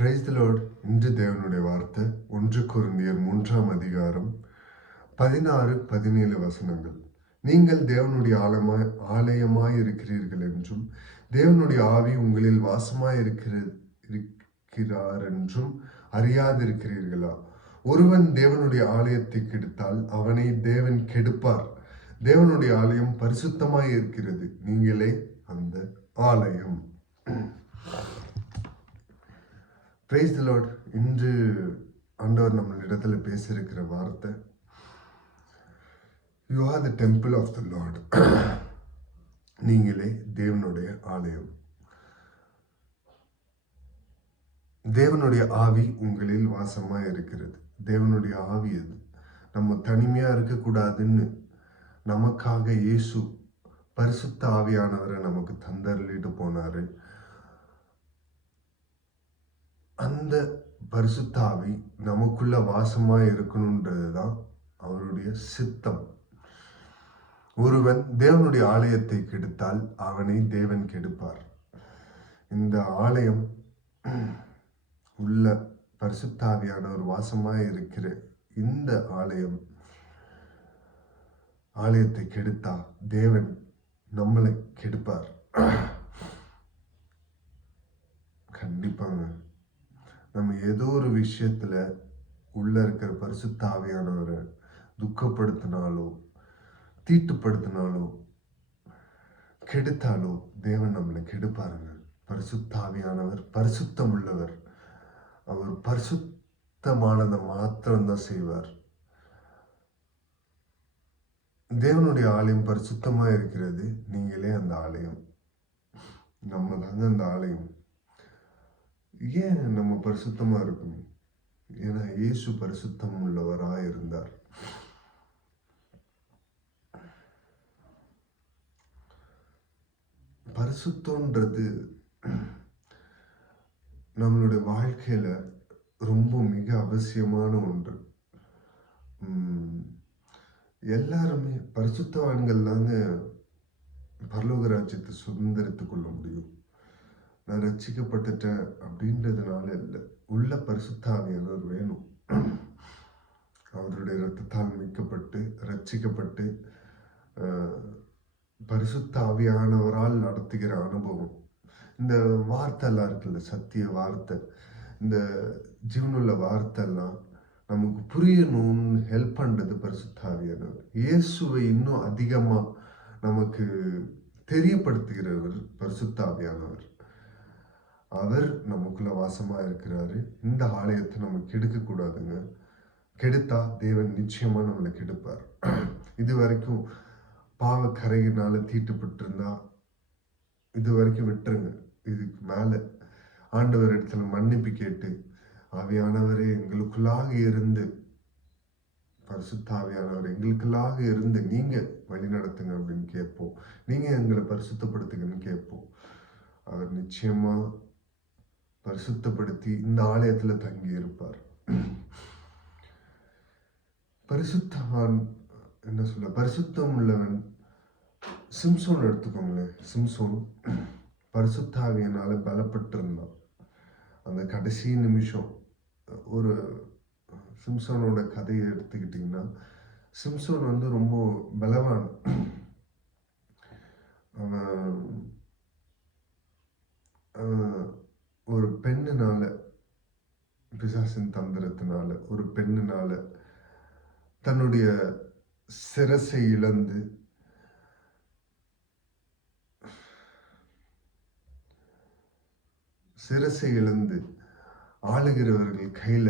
Price the lord. இன்று தேவனுடைய வார்த்தை 1 கொரிந்தியர் 3ஆம் அதிகாரம் 16-17 வசனங்கள். நீங்கள் தேவனுடைய ஆலயமாய் இருக்கிறீர்கள் என்றும் தேவனுடைய ஆவி உங்களில் வாசமாய் இருக்கிறார் என்றும் அறியாதிருக்கிறீர்களா? ஒருவன் தேவனுடைய ஆலயத்தை கெடுத்தால் அவனை தேவன் கெடுப்பார். தேவனுடைய ஆலயம் பரிசுத்தமாய் இருக்கிறது, நீங்களே அந்த ஆலயம். Praise the lord. இன்று ஆண்டவர் நம்மளிடத்துல பேசியிருக்கிற வார்த்தை, you are the temple of the lord. நீங்களே தேவனுடைய ஆலயம். தேவனுடைய ஆவி உங்களில் வாசமாக இருக்கிறது. தேவனுடைய ஆவி அது. நம்ம தனிமையாக இருக்கக்கூடாதுன்னு நமக்காக இயேசு பரிசுத்த ஆவியானவரை நமக்கு தந்தருளிட்டு போனாரு. அந்த பரிசுத்த ஆவி நமக்குள்ள வாசமாக இருக்கணுன்றது தான் அவருடைய சித்தம். ஒருவன் தேவனுடைய ஆலயத்தை கெடுத்தால் அவனை தேவன் கெடுப்பார். இந்த ஆலயம் உள்ள பரிசுத்த ஆவியானவர் வாசமாக இருக்கிற இந்த ஆலயத்தை கெடுத்தா தேவன் நம்மளை கெடுப்பார். கண்டிப்பாங்க. நம்ம ஏதோ ஒரு விஷயத்துல உள்ள இருக்கிற பரிசுத்த ஆவியானவரை துக்கப்படுத்தினாலோ தீட்டுப்படுத்தினாலோ கெடுத்தாலோ தேவன் நம்மளை கெடுப்பாருங்க. பரிசுத்த ஆவியானவர் பரிசுத்தம் உள்ளவர். அவர் பரிசுத்தமானதை மாத்திரம்தான் செய்வார். தேவனுடைய ஆலயம் பரிசுத்தமா இருக்கிறது, நீங்களே அந்த ஆலயம். நம்ம தாங்க அந்த ஆலயம். ஏன் நம்ம பரிசுத்தமா இருக்கணும்? ஏன்னா இயேசு பரிசுத்தம் உள்ளவராய் இருந்தார். பரிசுத்தம்ன்றது நம்மளுடைய வாழ்க்கையில ரொம்ப மிக அவசியமான ஒன்று. எல்லாருமே பரிசுத்தவான்கள் தாங்க பரலோக ராஜ்யத்தை சுதந்திரத்துக் கொள்ள முடியும். நான் ரட்சிக்கப்பட்டுட்டேன் அப்படின்றதுனால இல்லை, உள்ள பரிசுத்த ஆவியானவர் வேணும். அவருடைய இரத்தத்தால் மீட்கப்பட்டு ரட்சிக்கப்பட்டு பரிசுத்த ஆவியானவரால் நடத்துகிற அனுபவம். இந்த வார்த்தை எல்லாம் இருக்குல்ல, சத்திய வார்த்தை, இந்த ஜீவனுள்ள வார்த்தை எல்லாம் நமக்கு புரியணும்னு ஹெல்ப் பண்றது பரிசுத்த ஆவியானவர். இயேசுவை இன்னும் அதிகமா நமக்கு தெரியப்படுத்துகிறவர் பரிசுத்த ஆவியானவர். அவர் நமக்குள்ள வாசமா இருக்கிறாரு. இந்த ஆலயத்தை நம்ம கெடுக்க கூடாதுங்க. கெடுத்தா தேவன் நிச்சயமா நம்மளை கெடுப்பார். இது வரைக்கும் பாவ கரையினால தீட்டுப்பட்டு இருந்தா இது வரைக்கும் விட்டுருங்க. இதுக்கு மேல ஆண்டவர் இடத்துல மன்னிப்பு கேட்டு, ஆவியானவரே எங்களுக்குள்ளாக இருந்து, பரிசுத்த ஆவியானவர் எங்களுக்குள்ளாக இருந்து நீங்க வழி நடத்துங்க அப்படின்னு கேட்போம். நீங்க எங்களை பரிசுத்தப்படுத்துங்கன்னு கேட்போம். அவர் நிச்சயமா பரிசுத்தப்படுத்தி இந்த ஆலயத்துல தங்கி இருப்பார். பரிசுத்தவான் என்ன சொல்ல, பரிசுத்தம் உள்ளவன். சிம்சோன் எடுத்துக்கோங்களேன். சிம்சோன் பரிசுத்தாவியனால பலப்பட்டு இருந்தான். அந்த கடைசி நிமிஷம் ஒரு சிம்சோனோட கதையை எடுத்துக்கிட்டிங்கன்னா, சிம்சோன் ரொம்ப பலவான். ஒரு பெண்ணுனால, பிசாசின் தந்திரத்தினால, ஒரு பெண்ணுனால தன்னுடைய சிரசை இழந்து ஆளுகிறவர்கள் கையில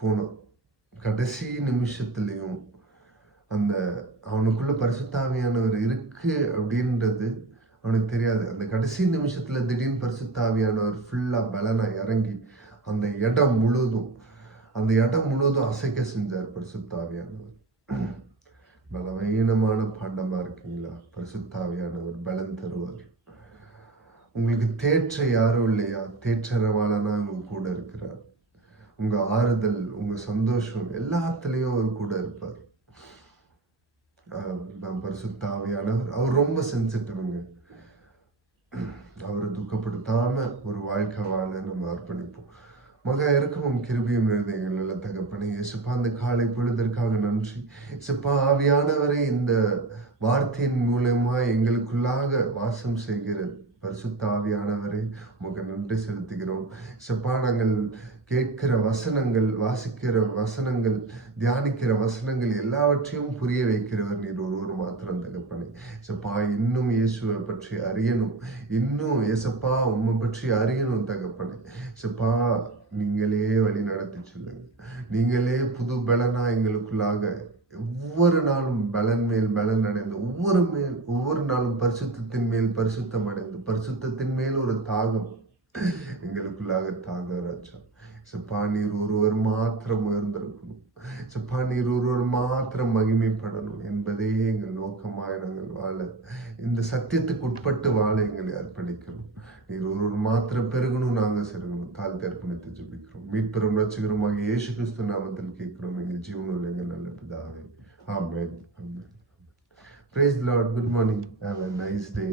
போனோம். கடைசி நிமிஷத்துலயும் அந்த அவனுக்குள்ள பரிசுத்தாவியானவர் இருக்கு அப்படின்றது அவனுக்கு தெரியாது. அந்த கடைசி நிமிஷத்துல திடீர்னு பரிசுத்தாவியானவர் ஃபுல்லா பலனா இறங்கி அந்த இடம் முழுவதும் அசைக்க செஞ்சார் பரிசுத்தாவியானவர். பலவீனமான பாண்டமா இருக்கீங்களா? பரிசுத்தாவியானவர் பலன் தருவார். உங்களுக்கு தேற்ற யாரும் இல்லையா? தேற்றரவாளனா உங்க கூட இருக்கிறார். உங்க ஆறுதல், உங்க சந்தோஷம் எல்லாத்துலயும் அவர் கூட இருப்பார். பரிசுத்த ஆவியானவர் அவர் ரொம்ப சென்சிட்டிவ்ங்க. துக்கப்படுத்தாம ஒரு வாழ்க்கை வாழ நம்ம அர்ப்பணிப்போம். மகா இறக்கமும் கிருபையும் நிறைந்த எங்கள் நல்ல தகப்பனே, இயேசுப்பா அந்த காலை பொழுதற்காக நன்றி. இயேசுப்பா ஆவியானவரை இந்த வார்த்தையின் மூலமா எங்களுக்குள்ளாக வாசம் செய்கிற பரிசுத்த ஆவியானவரே உமக்கு நன்றி செலுத்துகிறோம். இயேசுப்பா நாங்கள் கேட்கிற வசனங்கள், வாசிக்கிற வசனங்கள், தியானிக்கிற வசனங்கள் எல்லாவற்றையும் புரிய வைக்கிறவர் நீர் ஒருவர் மாத்திரம் தகப்பனே. இயேசுப்பா இன்னும் இயேசுவை பற்றி அறியணும், இன்னும் இயேசுப்பா உம்மை பற்றி அறியணும் தகப்பனே. இயேசுப்பா நீங்களே வழி நடத்தி சொல்லுங்க. நீங்களே புது பலனா எங்களுக்குள்ளாக ஒவ்வொரு நாளும் பலன் மேல் பலன் அடைந்து ஒவ்வொரு நாளும் பரிசுத்தத்தின் மேல் பரிசுத்தம் அடைந்து பரிசுத்தத்தின் மேல் ஒரு தாகம் எங்களுக்குள்ளாக தாக ராஜா. சப்பா நீர் ஒருவர் மாத்திரம் உயர்ந்திருக்கணும், சப்பா நீர் ஒருவர் மாத்திரம் மகிமைப்படணும் என்பதே எங்கள் நோக்கமாய் நாங்கள் வாழ, இந்த சத்தியத்துக்கு உட்பட்டு வாழ எங்களை அர்ப்பணிக்கிறோம். நீர் ஒருவர் மாத்திரம் பெருகணும், நாங்கள் செருகணும். தாழ்த்தி அர்ப்பணித்து ஜெபிக்கிறோம். மீட்பெரும் ரட்சகருமாக இயேசு கிறிஸ்து நாமத்தில் கேட்கிறோம் எங்கள் ஜீவனுள்ள எங்கள் நல்ல பிதாவே. ஆமென். ஆமென். Praise the Lord. Good morning. Have a nice day.